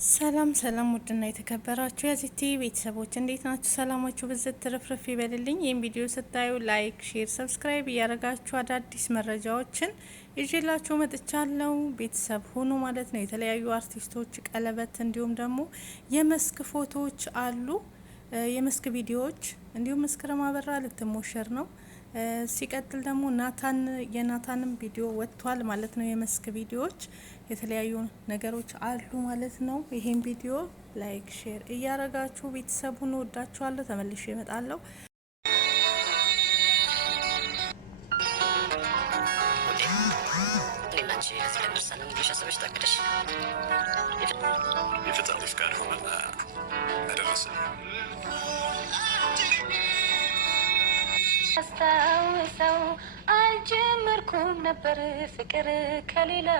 ሰላም ሰላም ውድና የተከበራችሁ የዚህ ቲቪ ቤተሰቦች እንዴት ናችሁ? ሰላማችሁ ብዝት ትርፍርፍ ይበልልኝ። ይህን ቪዲዮ ስታዩ ላይክ፣ ሼር፣ ሰብስክራይብ እያደረጋችሁ አዳዲስ መረጃዎችን ይዤላችሁ መጥቻለሁ። ቤተሰብ ሆኑ ማለት ነው። የተለያዩ አርቲስቶች ቀለበት እንዲሁም ደግሞ የመስክ ፎቶዎች አሉ፣ የመስክ ቪዲዮዎች እንዲሁም መስከረም አበራ ልትሞሸር ነው። ሲቀጥል ደግሞ የናታንም ቪዲዮ ወጥቷል ማለት ነው። የመስክ ቪዲዮዎች የተለያዩ ነገሮች አሉ ማለት ነው። ይሄን ቪዲዮ ላይክ ሼር እያረጋችሁ ቤተሰቡን ወዳችኋለሁ። ተመልሼ እመጣለሁ። አስታውሰው አልጀመርኩም ነበር ፍቅር ከሌላ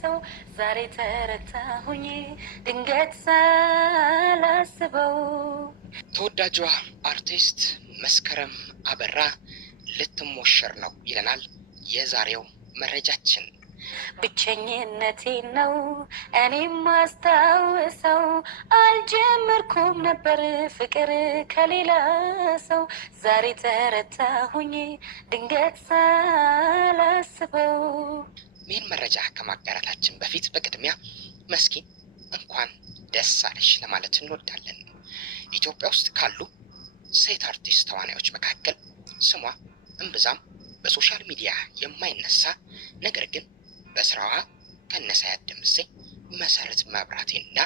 ሰው ዛሬ ተረታሁኝ ድንገት ሳላስበው። ተወዳጇ አርቲስት መስከረም አበራ ልትሞሸር ነው ይለናል የዛሬው መረጃችን። ብቸኝነቴ ነው እኔም አስታውሰው አልጀመርኩም ነበር ፍቅር ከሌላ ሰው ዛሬ ተረታሁኝ ድንገት ሳላስበው። ይህን መረጃ ከማጋራታችን በፊት በቅድሚያ መስኪ እንኳን ደስ አለሽ ለማለት እንወዳለን። ኢትዮጵያ ውስጥ ካሉ ሴት አርቲስት ተዋናዮች መካከል ስሟ እምብዛም በሶሻል ሚዲያ የማይነሳ ነገር ግን በስራዋ ከነሳያት ደምሴ፣ መሰረት መብራቴና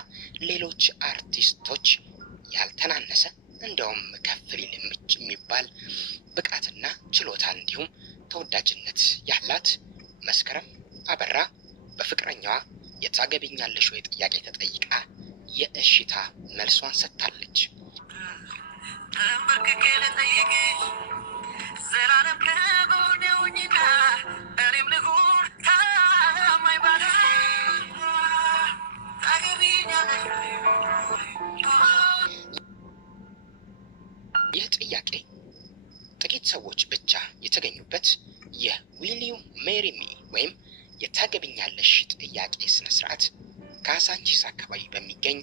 ሌሎች አርቲስቶች ያልተናነሰ እንደውም ከፍ ሊል የሚባል ብቃትና ችሎታ እንዲሁም ተወዳጅነት ያላት መስከረም አበራ በፍቅረኛዋ የታገቢኛለሽ ወይ ጥያቄ ተጠይቃ የእሽታ መልሷን ሰጥታለች። ይህ ጥያቄ ጥቂት ሰዎች ብቻ የተገኙበት የዊል ዩ ሜሪ ሚ ወይም የታገቢኛለሽ ጥያቄ ስነ ስርዓት ካሳንቺስ አካባቢ በሚገኝ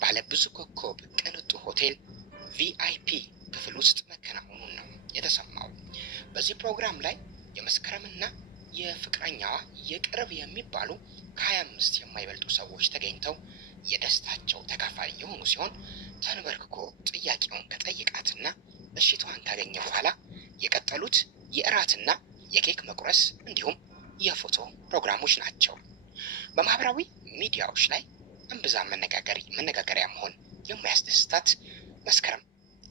ባለብዙ ኮከብ ቅንጡ ሆቴል ቪአይፒ ክፍል ውስጥ መከናወኑን ነው የተሰማው። በዚህ ፕሮግራም ላይ የመስከረምና የፍቅረኛዋ የቅርብ የሚባሉ ከ25 የማይበልጡ ሰዎች ተገኝተው የደስታቸው ተካፋይ የሆኑ ሲሆን ተንበርክኮ ጥያቄውን ከጠይቃትና እሽታዋን ካገኘ በኋላ የቀጠሉት የእራትና የኬክ መቁረስ እንዲሁም የፎቶ ፕሮግራሞች ናቸው። በማህበራዊ ሚዲያዎች ላይ እምብዛም መነጋገሪያ መሆን የማያስደስታት መስከረም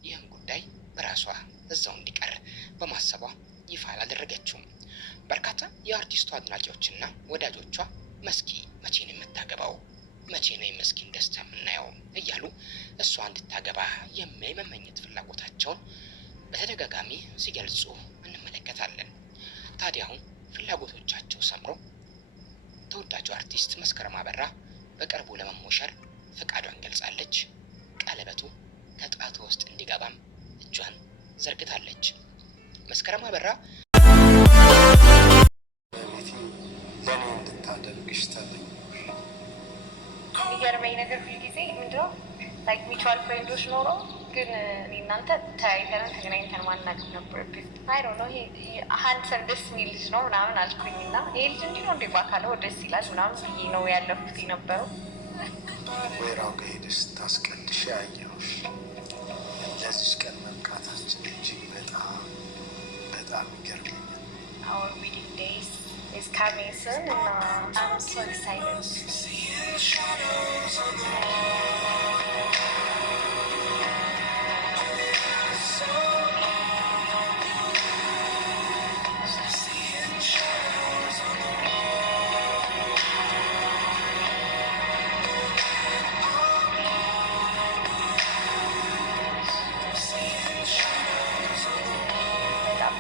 ይህን ጉዳይ በራሷ እዛው እንዲቀር በማሰቧ ይፋ አላደረገችውም። በርካታ የአርቲስቱ አድናቂዎችና ወዳጆቿ መስኪ መቼ ነው የምታገባው፣ መቼ ነው የመስኪን ደስታ የምናየው እያሉ እሷ እንድታገባ የመመኘት ፍላጎታቸውን በተደጋጋሚ ሲገልጹ እንመለከታለን። ታዲያ አሁን ፍላጎቶቻቸው ሰምሮ ተወዳጁ አርቲስት መስከረም አበራ በቅርቡ ለመሞሸር ፈቃዷን ገልጻለች። ቀለበቱ ከጣቷ ውስጥ እንዲገባም እጇን ዘርግታለች። መስከረም አበራ ለኔ እንድታደርግሽ ተመኘሽ። የሚገርመኝ ነገር ሁሉ ጊዜ ምንድነው ላይክ ሚቹዋል ፍሬንዶች ኖሮ ግን እኔ እናንተ ተያይተን ተገናኝተን ማናገር ነበረብን። አይ ዶንት ኖ ይሄ ሀንሰን ደስ የሚል ልጅ ነው ምናምን አልኩኝ እና ይሄ ልጅ እንዲህ ነው እንዴ ባካለው ደስ ይላል ምናምን ብዬ ነው ያለፉት የነበረው። ወይራው ከሄደሽ ታስቀድሽ ያየሁሽ ለዚች ቀን መብቃታችን እጅግ በጣም በጣም ይገርመኛል። Our wedding days is coming soon and I'm so excited.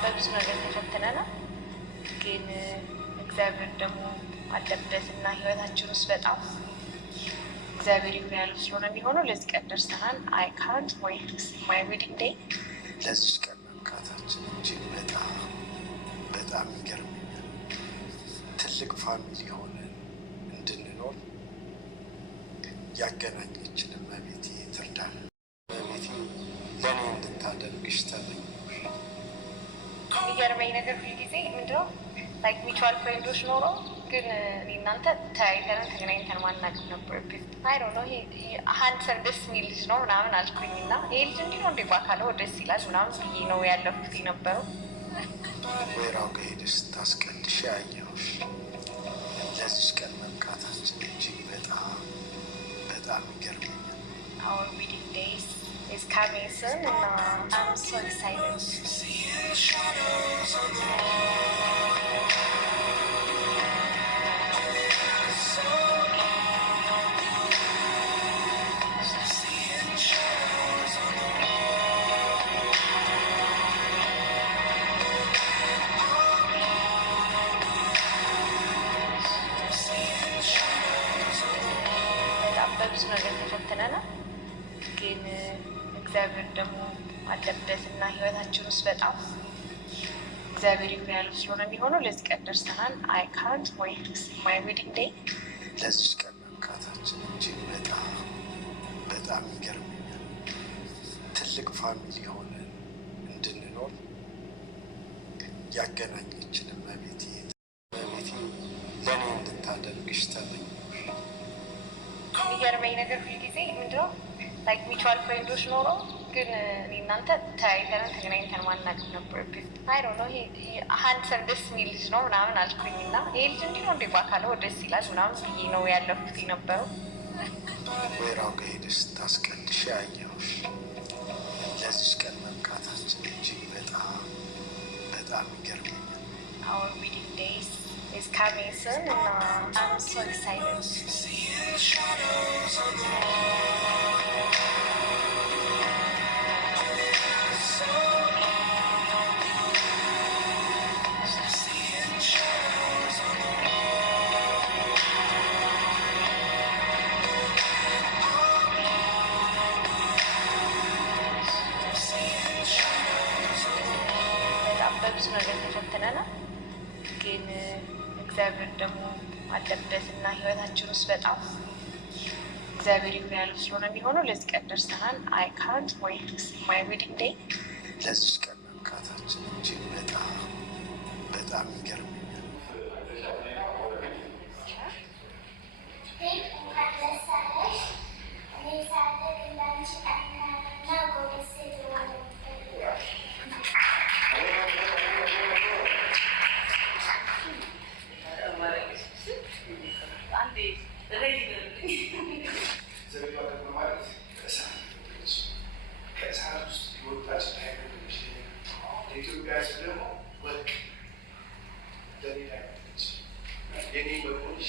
በብዙ ነገር ተፈትነናል፣ ግን እግዚአብሔር ደግሞ አለበት እና ህይወታችን ውስጥ በጣም እግዚአብሔር ይሆናል ስለሆነ የሚሆነው ለዚህ ቀን ደርሰናል። አይ ካንት ዌይት ማይ ዌዲንግ ዴይ። ለዚህ ቀን መብቃታችን እጅግ በጣም በጣም ይገርመኛል። ትልቅ ፋሚሊ ሆነን እንድንኖር ያገናኘችን እመቤቴ ትርዳን። እመቤቴ ለእኔ እንድታደርግሽ ተመኝ። የሚገርመኝ ነገር ሁልጊዜ ምንድነው ላይክ ሚቹዋል ፍሬንዶች ኖሮ ግን እኔ እናንተ ተያይተን ተገናኝተን ማናውቅም ነበር። አይ ዶንት ኖ ሀንሰን ደስ የሚል ልጅ ነው ምናምን አልኩኝ እና ይሄ ልጅ እንዲህ ነው እንዴ ባካለው ደስ ይላል ምናምን ብዬ ነው ያለፉት የነበረው። ወይራው ጋር ሄደሽ ታስቀድሽ ያየሁሽ ለዚች ቀን መብቃታችን እጅግ በጣም ይገርመኛል። Our wedding days is coming soon and I'm so excited. በብዙ ነገር ተፈትነናል፣ ግን እግዚአብሔር ደግሞ አለበት እና ህይወታችን ውስጥ በጣም እግዚአብሔር ይሁን ያለው ስለሆነ የሚሆነው ለዚህ ቀን ደርሰናል። አይ ካንት ዌይት ቱ ሲ ማይ ዌዲንግ ዴይ። ለዚች ቀን መብቃታችን እጅግ በጣም ይገርመኛል። ትልቅ ፋሚሊ ሆነን እንድንኖር ያገናኘችን እመቤቴ ለእኔ እንድታደርግሽ ተመኝ። የሚገርመኝ ነገር ሁልጊዜ ምንድነው ላይክ ሚቹዋል ፍሬንዶች ኖሮ ግን እኔ እናንተ ተያይተን ተገናኝተን ማናውቅም ነበር። አይ ዶንት ኖ ሀንሰን ደስ የሚል ልጅ ነው ምናምን አልኩኝ እና ይሄ ልጅ እንዲህ ነው እንዴ ባካለው ደስ ይላል ምናምን ብዬ ነው ያለፉት የነበረው። ወይራው ጋር ሄደሽ ታስቀድሽ ያየሁሽ ለዚች ቀን መብቃታችን እጅግ በጣም ይገርመኛል። Our wedding days is coming soon and I'm so excited. በብዙ ነገር ተፈትነናል፣ ግን እግዚአብሔር ደግሞ አለበት እና ህይወታችን ውስጥ በጣም እግዚአብሔር ይሁን ያለው ስለሆነ የሚሆነው ለዚህ ቀን ደርሰናል። አይ ካንት ዌይት ቱ ሲ ማይ ዌዲንግ ዴይ። ለዚች ቀን መብቃታችን እጅግ በጣም ይገርመኛል። ኢትዮጵያ ደግሞ ወርቅ ለሌላ የኔ በሆንሽ